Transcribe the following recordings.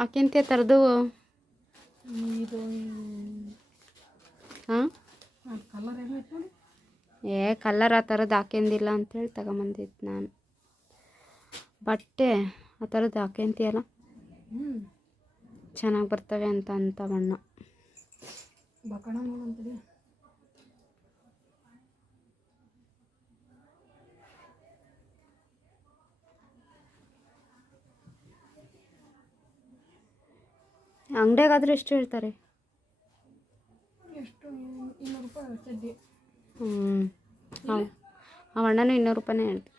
ಆಕಿಂತೆ ತರದು? ಹಾಂ ಕಲರ್ ಏ, ಕಲ್ಲರ್ ಆ ಥರದ್ದು ಹಾಕ್ಯಂದಿಲ್ಲ ಅಂತೇಳಿ ತಗೊಂಬಂದಿದ್ದು ನಾನು. ಬಟ್ಟೆ ಆ ಥರದ್ದು ಹಾಕ್ಯಂತೀಯಲ್ಲ ಹ್ಞೂ ಚೆನ್ನಾಗಿ ಬರ್ತವೆ ಅಂತ ಅಂತ ಬಣ್ಣ. ಅಂಗಡಿಯಾಗಾದ್ರೆ ಎಷ್ಟು ಹೇಳ್ತಾರೆ? ಎಷ್ಟು? ಇನ್ನೂರು ರೂಪಾಯಿ ಚಡ್ಡಿ ಹ್ಞೂ ಆ ಅಣ್ಣನೂ ಇನ್ನೂರು ರೂಪಾಯಿನೇ ಹೇಳ್ತಾರೆ.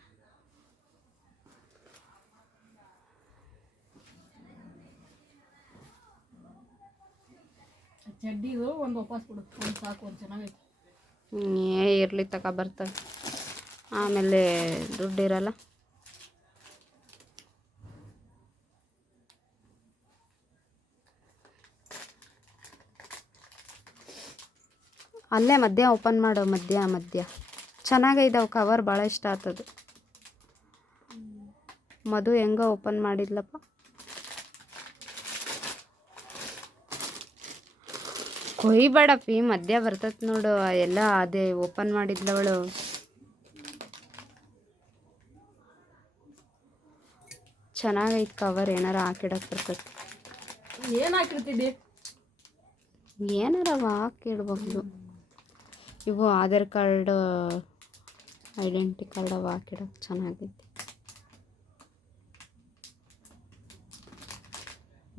ಚಡ್ಡಿದು ಒಂದು ವಾಪಸ್ ಕೊಡು ಒಂದು ಸಾಕು ಒಂದು ಚೆನ್ನಾಗೈತೆ. ಏ ಇರಲಿ ತಗೋ ಬರ್ತವೆ ಆಮೇಲೆ ದುಡ್ಡು ಇರಲ್ಲ. ಅಲ್ಲೇ ಮಧ್ಯ ಓಪನ್ ಮಾಡು ಮಧ್ಯ ಮಧ್ಯ. ಚೆನ್ನಾಗೈದವು ಕವರ್ ಭಾಳ ಇಷ್ಟ ಆಗ್ತದೆ ಮಧು ಹೆಂಗ ಓಪನ್ ಮಾಡಿದ್ಲಪ್ಪ. ಕೊಯ್ಬೇಡಪ್ಪಿ ಮಧ್ಯ ಬರ್ತೈತೆ ನೋಡು ಎಲ್ಲ ಅದೇ ಓಪನ್ ಮಾಡಿದ್ಲವಳು. ಚೆನ್ನಾಗೈತೆ ಕವರ್ ಏನಾರ ಹಾಕಿಡಕ್ಕೆ ಬರ್ತೈತೆ. ಏನು ಹಾಕಿರ್ತಿದ್ದಿ? ಏನಾರ ಇವು ಆಧಾರ್ ಕಾರ್ಡ್ ಐಡೆಂಟಿ ಕಾರ್ಡ್ ಅವ ಹಾಕಿಡೋಕೆ ಚೆನ್ನಾಗೈತಿ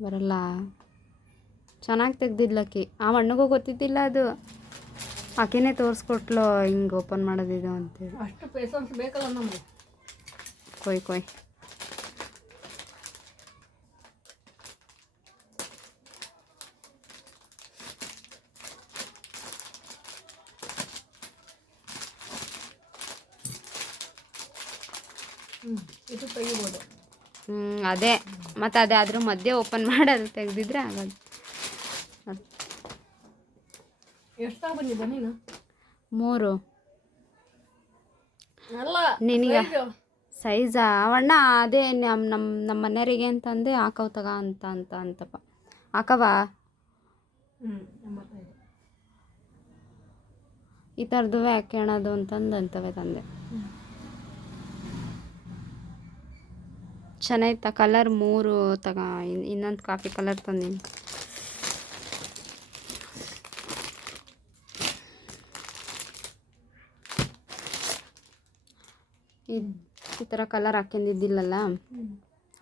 ಬರಲ್ಲ. ಚೆನ್ನಾಗಿ ತೆಗ್ದಿದ್ಲಕ್ಕಿ ಆ ಅಣ್ಣಗೂ ಗೊತ್ತಿದ್ದಿಲ್ಲ ಅದು. ಆಕೆನೇ ತೋರಿಸ್ಕೊಟ್ಲು ಹಿಂಗೆ ಓಪನ್ ಮಾಡೋದಿದು ಅಂತೇಳಿ ಅಷ್ಟು ಪೇಸನ್ಸ್ ಬೇಕಲ್ಲ ನಮಗೆ. ಕೊಯ್ ಕೊಯ್ ಹ್ಞೂ ಇದು ತೆಗಿಬೋದು ಹ್ಞೂ ಅದೇ ಮತ್ತು ಅದೇ ಅದ್ರ ಮಧ್ಯೆ ಓಪನ್ ಮಾಡಿ ತೆಗೆದಿದ್ರೆ ಆಗಲ್ಲ. ಆಗೋದು ಮೂರು. ನಿನಗೆ ಸೈಜ ಅವಣ್ಣ ಅದೇ ನಮ್ಮ ನಮ್ಮ ನಮ್ಮ ಮನೆಯವರಿಗೆ ಅಂತಂದೆ ಹಾಕವ್ ತಗ ಅಂತ ಅಂತ ಅಂತಪ್ಪ. ಹಾಕವಾ ಈ ಥರದ್ದು ಹಾಕ್ಯಣದು ಅಂತಂದು ಅಂತವೆ ತಂದೆ. ಚೆನ್ನಾಯ್ತ ಕಲರ್ ಮೂರು ತಗ ಇನ್ನೊಂದು ಕಾಫಿ ಕಲರ್ ತಂದೀನಿ. ಇದ್- ಈ ಥರ ಕಲರ್ ಹಾಕ್ಕೊಂಡಿದ್ದಿಲ್ಲಲ್ಲ?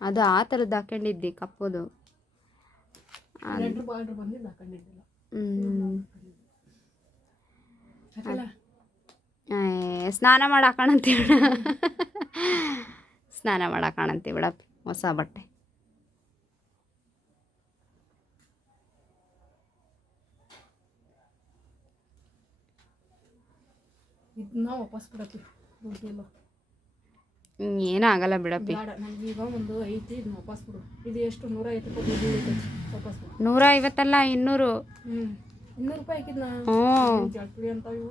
ಅದು ಆ ಥರದ್ದು ಹಾಕೊಂಡಿದ್ದಿ ಕಪ್ಪದು. ಸ್ನಾನ ಮಾಡಿ ಬಿಡ ಸ್ನಾನ ಮಾಡಿ ಬಿಡಪ್ಪ ಬಿಡ ಹೊಸ ಬಟ್ಟೆ. ವಾಪಸ್ ದುಡ್ಡಿಲ್ಲ ಹ್ಮ್, ಏನಾಗಲ್ಲ ಬಿಡಪ್ಪಿ ಬೇಡ ಈಗ ಒಂದು ಐತಿ ಇದನ್ನ ವಾಪಸ್ ಕೊಡು ಇದು ಎಷ್ಟು? ನೂರ ಐವತ್ತು ರೂಪಾಯಿ ವಾಪಸ್ ನೂರ ಐವತ್ತಲ್ಲ ಇನ್ನೂರು. ಹ್ಞೂ ಇನ್ನೂರು ರೂಪಾಯಿ ಹಾಕಿದ್ನ. ಹ್ಞೂ ಅಂತ ಇವು.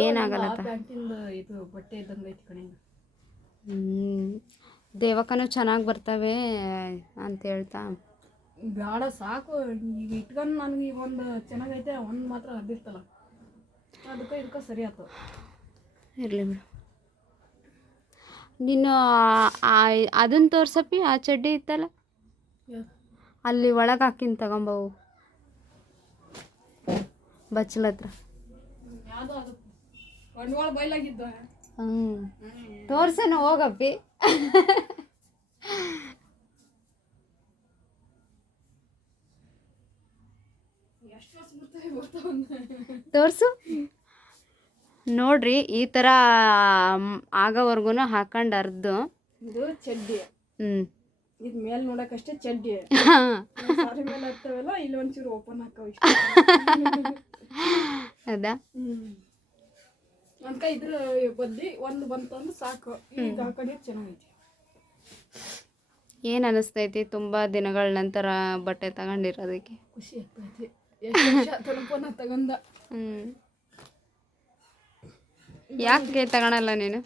ಏನಾಗಲ್ಲ. ಇದು ಬಟ್ಟೆ ಇದ್ದಂಗೆ ಐತಿ ಕಣೆ. ಹ್ಮ್. ದೇವಕ್ಕನೂ ಚೆನ್ನಾಗಿ ಬರ್ತವೆ ಅಂತ ಹೇಳ್ತಾ. ಬೇಡ ಸಾಕು. ಈಗ ಇಟ್ಕೊಂಡು ನನಗೆ ಈಗ ಒಂದು ಚೆನ್ನಾಗೈತೆ ಒಂದು ಮಾತ್ರ ಅದಿರ್ತಲ್ಲ. ಅದಕ್ಕೆ ಇದಕ್ಕೆ ಸರಿ ಆಯ್ತು ಇರಲಿ ಮೇಡಮ್ ನೀನು ಅದನ್ನು ತೋರ್ಸಪ್ಪಿ ಆ ಚಡ್ಡಿ ಇತ್ತಲ್ಲ? ಅಲ್ಲಿ ಒಳಗೆ ಹಾಕಿನ ತಗೊಂಬವು ಬಚ್ಚಲ ಹತ್ರ ಯಾವುದು ಅದು ಬಂಡವಾಳ ಬಯಲಾಗಿದ್ದ ಹ್ಞೂ ತೋರ್ಸೇನ ಹೋಗಪ್ಪಿ. ತೋರ್ಸು. ನೋಡ್ರಿ ಈ ಥರ ಆಗೋವರೆಗೂ ಹಾಕೊಂಡು ಅರ್ದು ಇದು ಚಡ್ಡಿ. ಹ್ಞೂ ಇದು ಮೇಲೆ ನೋಡೋಕ್ಕಷ್ಟೇ ಚಡ್ಡಿ. ಸಾರಿ ಮೇಲೆ ಹಾಕ್ತಾವಲ್ಲ ಇಲ್ಲಿ ಒಂಚೂರು ಓಪನ್ ಹಾಕೋ ಇಷ್ಟ. ಹೌದಾ? ಕೈ ಇದ್ರ ಬದ್ಲಿ ಒಂದು ಬಂತಂದ್ರೆ ಸಾಕು. ಈಗ ಹಾಕೊಂಡಿದ್ದು ಚೆನ್ನಾಗೈತಿ. ಏನು ಅನಿಸ್ತೈತಿ? ತುಂಬ ದಿನಗಳ ನಂತರ ಬಟ್ಟೆ ತಗೊಂಡಿರೋದಕ್ಕೆ. ಖುಷಿ ಆಗ್ತೈತಿ. ಎಷ್ಟು ವರ್ಷ ತಲುಪನ ತಗೊಂಡ. ಹ್ಞೂ ಯಾಕೆ ತಗೊಳಲ್ಲ ನೀನು?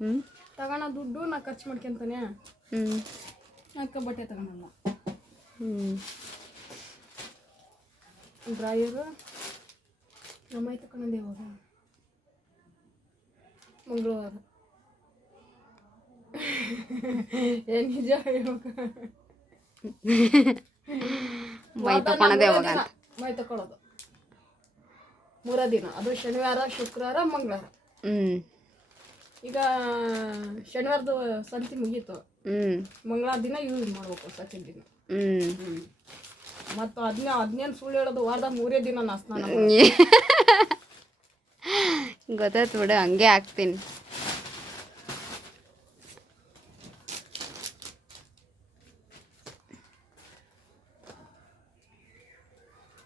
ಹ್ಞೂ ತಗೋಣ ದುಡ್ಡು ನಾ ಖರ್ಚು ಮಾಡ್ಕೊಂತಾನೆ. ಹ್ಞೂ ಅದಕ್ಕೆ ಬಟ್ಟೆ ತಗೊಳಲ್ಲ. ಹ್ಞೂ ಡ್ರಾಯರು. ನಮ್ಮ ತಗೊಂಡೆ ಇವಾಗ ಮಂಗಳವಾರ. ಏನು ನಿಜ ಇವಾಗ ಮೈ ತಗೊಳೋದೇ ಮೈ ತಗೊಳ್ಳೋದು ಮೂರ ದಿನ. ಅದು ಶನಿವಾರ ಶುಕ್ರವಾರ ಮಂಗಳವಾರ. ಈಗ ಶನಿವಾರದ ಸಂತಿ ಮುಗೀತು. ಮಂಗಳವಾರ ದಿನ ಯೂಸ್ ಮಾಡ್ಬೇಕು ಸಚಿನ್ ದಿನ. ಹ್ಞೂ ಮತ್ತು ಅದನ್ನ ಅದನ್ನೇನು ಸುಳ್ಳು ಹೇಳೋದು? ವಾರದಾಗ ಮೂರೇ ದಿನ ನಾ ಸ್ನಾನ ಗೊತ್ತಾಯ್ತು ಬಿಡು ಹಂಗೆ ಹಾಕ್ತೀನಿ.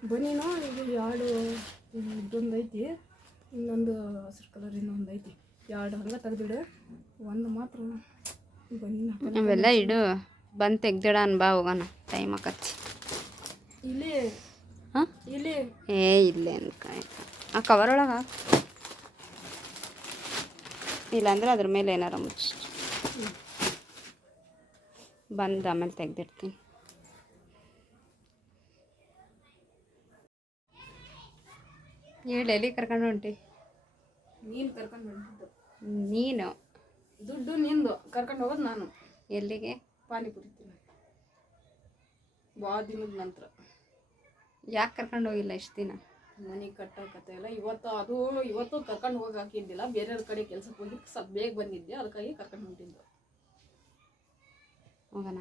ಬನ್ನಿನೋ ಈಗ ಎರಡು ಇದೊಂದು ಐತಿ. ಇನ್ನೊಂದು ಹಸಿರು ಕಲರ್ ಇನ್ನೊಂದು ಐತಿ. ಎರಡು ಹಂಗೆ ತೆಗ್ದಿಡು. ಒಂದು ಮಾತ್ರ. ಬನ್ನಿ ಅವೆಲ್ಲ ಇಡು. ಬಂದು ತೆಗ್ದಿಡ ಅನ್ಬಾ ಹೋಗೋಣ. ಟೈಮ್ ಆಕತ್ತಿ. ಹಾಂ? ಇಲ್ಲಿ. ಏ ಇಲ್ಲೇ ಅನ್ಕಾಯ್ ಆ ಕವರ್ ಒಳಗೆ? ಹಾಕು ಇಲ್ಲಾಂದ್ರೆ ಅದ್ರ ಮೇಲೆ ಏನಾರ ಮುಚ್ಚ ಬಂದು ಆಮೇಲೆ ತೆಗೆದಿರ್ತೀನಿ ಹೇಳಿ ಎಲ್ಲಿ ಕರ್ಕೊಂಡು ಹೊಂಟಿ? ನೀನು ಕರ್ಕೊಂಡು ಹೊಂಟಿದ್ದು. ನೀನು? ದುಡ್ಡು ನಿಂದು. ಕರ್ಕೊಂಡು ಹೋಗೋದು ನಾನು. ಎಲ್ಲಿಗೆ? ಪಾನಿಪುರಿ ತಿನ್ನ ಭಾಳ ದಿನದ ನಂತರ. ಯಾಕೆ ಕರ್ಕೊಂಡು ಹೋಗಿಲ್ಲ ಇಷ್ಟು ದಿನ? ಮನೆ ಕಟ್ಟೋ ಕತೆ ಎಲ್ಲ ಇವತ್ತು ಅದು ಇವತ್ತು ಕರ್ಕೊಂಡು ಹೋಗಿ ಹಾಕಿದ್ದಿಲ್ಲ. ಬೇರೆಯವ್ರ ಕಡೆ ಕೆಲ್ಸಕ್ಕೆ ಹೋಗಿ ಸ್ವಲ್ಪ ಬೇಗ ಬಂದಿದ್ದೆ. ಅದಕ್ಕಾಗಿ ಕರ್ಕೊಂಡು ಹೊಂಟಿದ್ದು. ಹೋಗೋಣ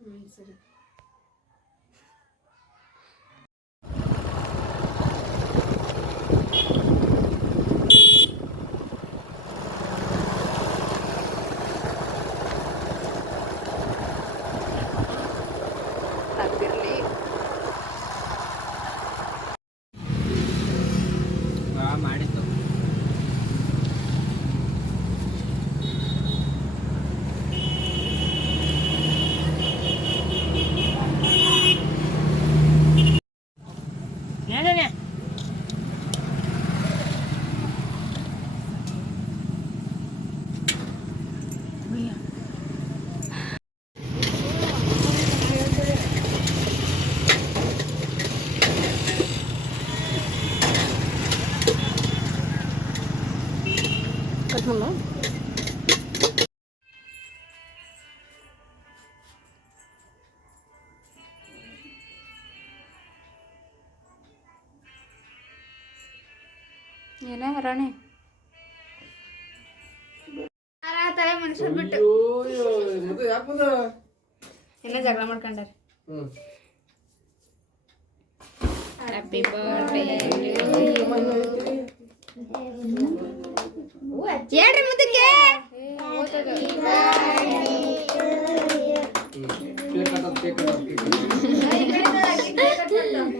ಹ್ಞೂ ಸರಿ. ಮಾಡಿದ್ದು ಮಾಡಲ ಏನೇ ರಾಣಿ? ತಲೆ ಮನುಷ್ಯರ್ ಬಿಟ್ಟು? ಎಲ್ಲ ಜಗಳ ಮಾಡ್ಕೊಂಡಾರ. ಹ್ಯಾಪಿ ಬರ್ಡೇ ಹೇಳ್ರಿ ಮುದ್ದಕ್ಕೆ.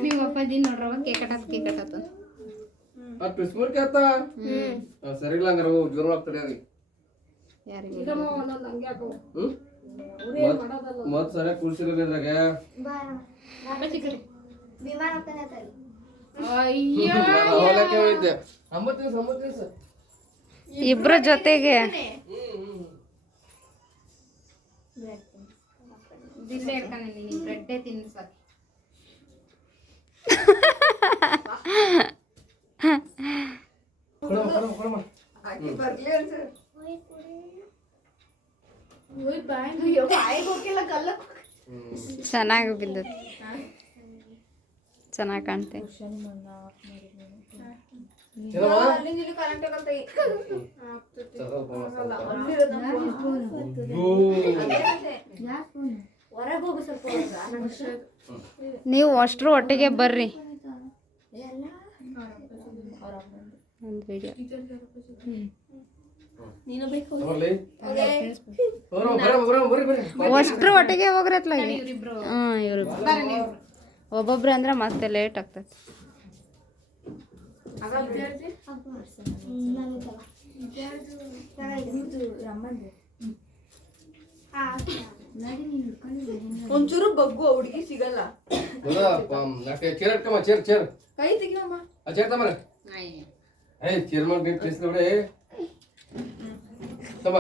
ನಿಮ್ಮ ಅಪ್ಪ ದಿನ ನೋಡ್ರವ ಕೇಕ್ ಕಟ್ಟತ್ ಕೇಕ್ ಕಟ್ಟತ್ ಆತ ಸರಿ ಇಲ್ಲ ಹಂಗಾರ ಹೋಗು ಜ್ವರ ಆಗ್ತದೆ ಅದು. ಯಾರಿಗೆ ಮತ್ತೆ ಸರಿಯಾಗಿ ಕುಡ್ಸಿಲ್ಲ ಇದ್ರಾಗ? ಇಬ್ರ ಜೊತೆಗೆ. ದಿಲ್ಲ ಇಟ್ಕೊಂಡಿ ಬ್ರೆಡ್ಡೇ ತಿನ್ನು ಸಾಕು ಕೊಡಮ್ಮ ಕೊಡಮ್ಮ ಕೊಡಮ್ಮ ಚೆನ್ನಾಗಿ ಬಿದ್ದದ ಚೆನ್ನಾಗಿ ಕಾಣ್ತೆ. ನೀವು ಅಷ್ಟ್ರು ಒಟ್ಟಿಗೆ ಬರ್ರಿ. ಒಂದು ವಿಡಿಯೋ ಅಷ್ಟ್ರು ಒಟ್ಟಿಗೆ ಹೋಗ್ರತ್ಲ ಹಾಂ ಇವ್ರು ಒಬ್ಬೊಬ್ರು ಅಂದ್ರೆ ಮತ್ತೆ ಲೇಟ್ ಆಗ್ತದೆ ಒಂಚೂರು ಬಗ್ಗು ಹುಡುಗಿ ಸಿಗಲ್ಲ ಚೇರ್ ಇಟ್ಕಮ್ಮ ಚೇರ್ ಚೇರ್ ಕೈ ತೆಗಿಯಮ್ಮ ಆ ಚೇರ್ ತಮ್ಮರೆ ಏಯ್ ಚೇರ್ ಮಾಡಿ ಟೇಸ್ಟ್ ನೋಡಿ ತಮ್ಮ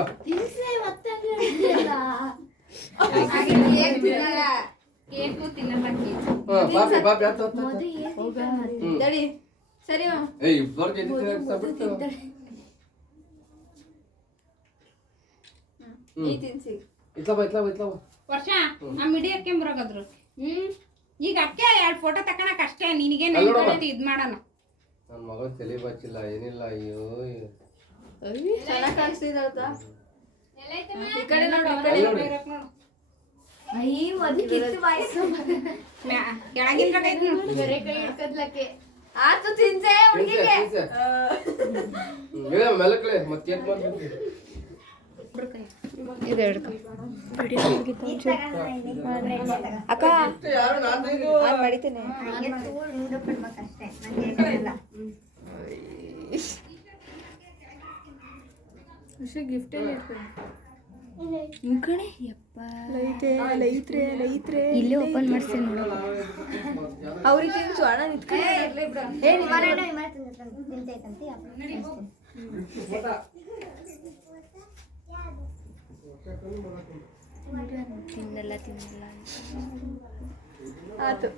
ವರ್ಷ ನಮ್ಮ ಹಿಡಿಯಕ್ಕೆ ಬರೋಗದ್ರು? ಹ್ಮ್. ಈಗ ಅಕ್ಕೆ ಎರಡು ಫೋಟೋ ತಕೊಳಕ್ ಅಷ್ಟೇ ನಿನಗೆ. ಇದ್ ಮಾಡೋಣ. ನನ್ನ ಮಗ ತಲೆ ಬಚ್ಚಿಲ್ಲ ಏನಿಲ್ಲ ಅಯ್ಯೋ ಚೆನ್ನಾಗ್ ಕಾಣಿಸ್ತಿದ್ದ ಈ ಕಡೆ ನೋಡು? ಆತು ತಿನ್ಸೆ ಹುಡುಗಿಗೆ. ತಿನ್ಸೆ, ತಿನ್ಸೆ. ಹ್ಮ್, ಹೇಳ ಮೆಲಕ್ಲೆ ಮತ್ತೆ ಏನ್ ಮಾಡ್ಬೇಕು ಇದು ಹಿಡ್ಕೊ. ಅಕ್ಕ ಯಾರು ನಾಲ್ಕೈದು ಆನ್ ಮಾಡಿತೇನೆ ಖುಷಿ ಗಿಫ್ಟ್ ಏನು ಇಲ್ಲೇ ಓಪನ್ ಮಾಡ್ತೀನಿ ನೋಡು. ಅವ್ರಿಗೆ ಹಣ. ತಿನ್ನಲ್ಲ ತಿನ್ನಲ್ಲ ಆತು.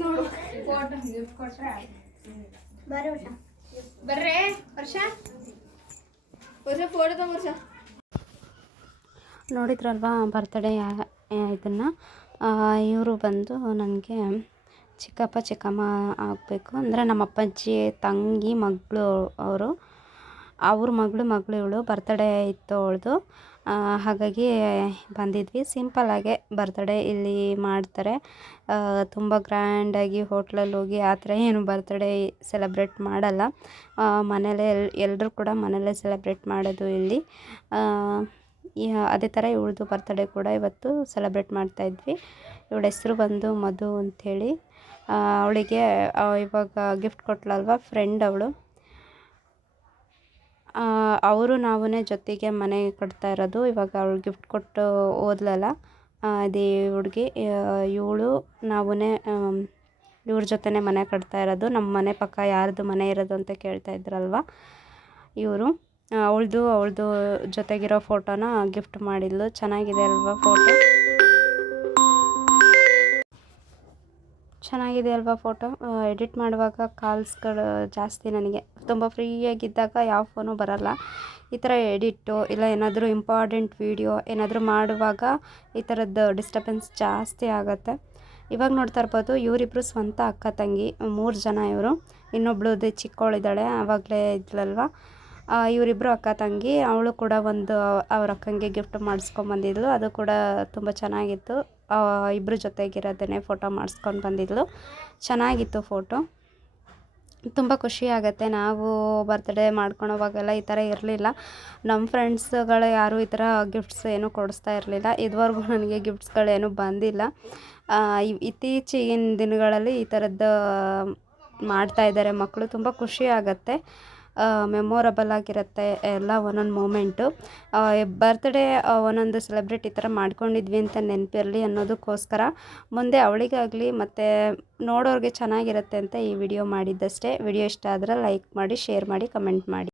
ನೋಡು. ಬರ್ರೇ ವರ್ಷ? ವರ್ಷ ಫೋಟೋ ತಗೊಂಡ್ಬರ್ಸ ನೋಡಿದ್ರಲ್ವಾ ಬರ್ತಡೇ ಇದನ್ನು? ಇವರು ಬಂದು ನನಗೆ ಚಿಕ್ಕಪ್ಪ, ಚಿಕ್ಕಮ್ಮ ಆಗಬೇಕು. ಅಂದರೆ ನಮ್ಮ ಅಪ್ಪಾಜಿ, ತಂಗಿ, ಮಗಳು ಅವರು. ಅವ್ರ ಮಗಳು ಮಗಳು ಇವಳು ಬರ್ತಡೇ ಇತ್ತು ಅವಳದು ಹಾಗಾಗಿ ಬಂದಿದ್ವಿ. ಸಿಂಪಲ್ಲಾಗೆ ಬರ್ತಡೇ ಇಲ್ಲಿ ಮಾಡ್ತಾರೆ. ತುಂಬ ಗ್ರ್ಯಾಂಡಾಗಿ ಹೋಟ್ಲಲ್ಲಿ ಹೋಗಿ ಆ ಥರ ಏನು ಬರ್ತಡೇ ಸೆಲೆಬ್ರೇಟ್ ಮಾಡಲ್ಲ. ಮನೇಲೇ ಎಲ್ ಎಲ್ಲರೂ ಕೂಡ ಮನೇಲೇ ಸೆಲೆಬ್ರೇಟ್ ಮಾಡೋದು ಇಲ್ಲಿ. ಅದೇ ಥರ ಇವ್ಳದ್ದು ಬರ್ತಡೇ ಕೂಡ ಇವತ್ತು ಸೆಲೆಬ್ರೇಟ್ ಮಾಡ್ತಾಯಿದ್ವಿ ಇವಳ ಹೆಸ್ರು ಬಂದು ಮಧು ಅಂಥೇಳಿ. ಅವಳಿಗೆ ಇವಾಗ ಗಿಫ್ಟ್ ಕೊಟ್ಲಲ್ವ ಫ್ರೆಂಡ್ ಅವಳು. ಅವರು ನಾವೇ ಜೊತೆಗೆ ಮನೆ ಕಟ್ತಾ ಇರೋದು. ಇವಾಗ ಅವಳು ಗಿಫ್ಟ್ ಕೊಟ್ಟು ಓದ್ಲಲ್ಲ ಅದೇ ಹುಡುಗಿ ಇವಳು ನಾವೇ ಇವ್ರ ಜೊತೆನೇ ಮನೆ ಕಟ್ತಾ ಇರೋದು. ನಮ್ಮ ಮನೆ ಪಕ್ಕ ಯಾರ್ದು ಮನೆ ಇರೋದು ಅಂತ ಕೇಳ್ತಾ ಇದ್ರಲ್ವ ಇವರು. ಅವಳದು ಅವಳದು ಜೊತೆಗಿರೋ ಫೋಟೋನ ಗಿಫ್ಟ್ ಮಾಡಿದ್ಲು. ಚೆನ್ನಾಗಿದೆ ಅಲ್ವಾ ಫೋಟೋ? ಚೆನ್ನಾಗಿದೆ ಅಲ್ವಾ ಫೋಟೋ? ಎಡಿಟ್ ಮಾಡುವಾಗ ಕಾಲ್ಸ್ಗಳು ಜಾಸ್ತಿ ನನಗೆ. ತುಂಬ ಫ್ರೀಯಾಗಿದ್ದಾಗ ಯಾವ ಫೋನು ಬರಲ್ಲ. ಈ ಥರ ಎಡಿಟ್ಟು ಇಲ್ಲ ಏನಾದರೂ ಇಂಪಾರ್ಟೆಂಟ್ ವೀಡಿಯೋ ಏನಾದರೂ ಮಾಡುವಾಗ ಈ ಥರದ್ದು ಡಿಸ್ಟರ್ಬೆನ್ಸ್ ಜಾಸ್ತಿ ಆಗುತ್ತೆ. ಇವಾಗ ನೋಡ್ತಾ ಇರ್ಬೋದು ಇವರಿಬ್ಬರು ಸ್ವಂತ ಅಕ್ಕ, ತಂಗಿ, ಮೂರು ಜನ ಇವರು. ಇನ್ನೊಬ್ಳದ್ದು ಚಿಕ್ಕವಳಿದ್ದಾಳೆ ಆವಾಗಲೇ ಇದ್ಲಲ್ವ ಇವರಿಬ್ಬರು ಅಕ್ಕ ತಂಗಿ, ಅವಳು ಕೂಡ ಒಂದು ಅವ್ರ ಅಕ್ಕಂಗೆ ಗಿಫ್ಟ್ ಮಾಡಿಸ್ಕೊಂಬಂದಿದ್ಲು ಅದು ಕೂಡ ತುಂಬ ಚೆನ್ನಾಗಿತ್ತು. ಇಬ್ಬರು ಜೊತೆಗಿರೋದನ್ನೇ ಫೋಟೋ ಮಾಡಿಸ್ಕೊಂಡು ಬಂದಿದ್ಲು. ಚೆನ್ನಾಗಿತ್ತು ಫೋಟೋ ತುಂಬ ಖುಷಿ ಆಗುತ್ತೆ. ನಾವು ಬರ್ತ್ಡೇ ಮಾಡ್ಕೊಳೋವಾಗೆಲ್ಲ ಈ ಥರ ಇರಲಿಲ್ಲ. ನಮ್ಮ ಫ್ರೆಂಡ್ಸ್ಗಳು ಯಾರೂ ಈ ಥರ ಗಿಫ್ಟ್ಸ್ ಏನೂ ಕೊಡಿಸ್ತಾ ಇರಲಿಲ್ಲ. ಇದುವರೆಗೂ ನನಗೆ ಗಿಫ್ಟ್ಸ್ಗಳೇನು ಬಂದಿಲ್ಲ. ಇತ್ತೀಚಿನ ದಿನಗಳಲ್ಲಿ ಈ ಥರದ್ದು ಮಾಡ್ತಾ ಇದ್ದಾರೆ ಮಕ್ಕಳು. ತುಂಬ ಖುಷಿ ಆಗುತ್ತೆ. ಮೆಮೊರಬಲ್ ಆಗಿರುತ್ತೆ ಎಲ್ಲ ಒಂದೊಂದು ಮೂಮೆಂಟು ಬರ್ತ್ಡೇ ಒಂದೊಂದು ಸೆಲೆಬ್ರಿಟಿ ಈ ಥರ ಮಾಡ್ಕೊಂಡಿದ್ವಿ ಅಂತ ನೆನಪಿರಲಿ ಅನ್ನೋದಕ್ಕೋಸ್ಕರ ಮುಂದೆ ಅವಳಿಗಾಗಲಿ ಮತ್ತು ನೋಡೋರಿಗೆ ಚೆನ್ನಾಗಿರುತ್ತೆ ಅಂತ ಈ ವಿಡಿಯೋ ಮಾಡಿದ್ದಷ್ಟೇ. ವಿಡಿಯೋ ಇಷ್ಟ ಆದರೆ ಲೈಕ್ ಮಾಡಿ ಶೇರ್ ಮಾಡಿ ಕಮೆಂಟ್ ಮಾಡಿ.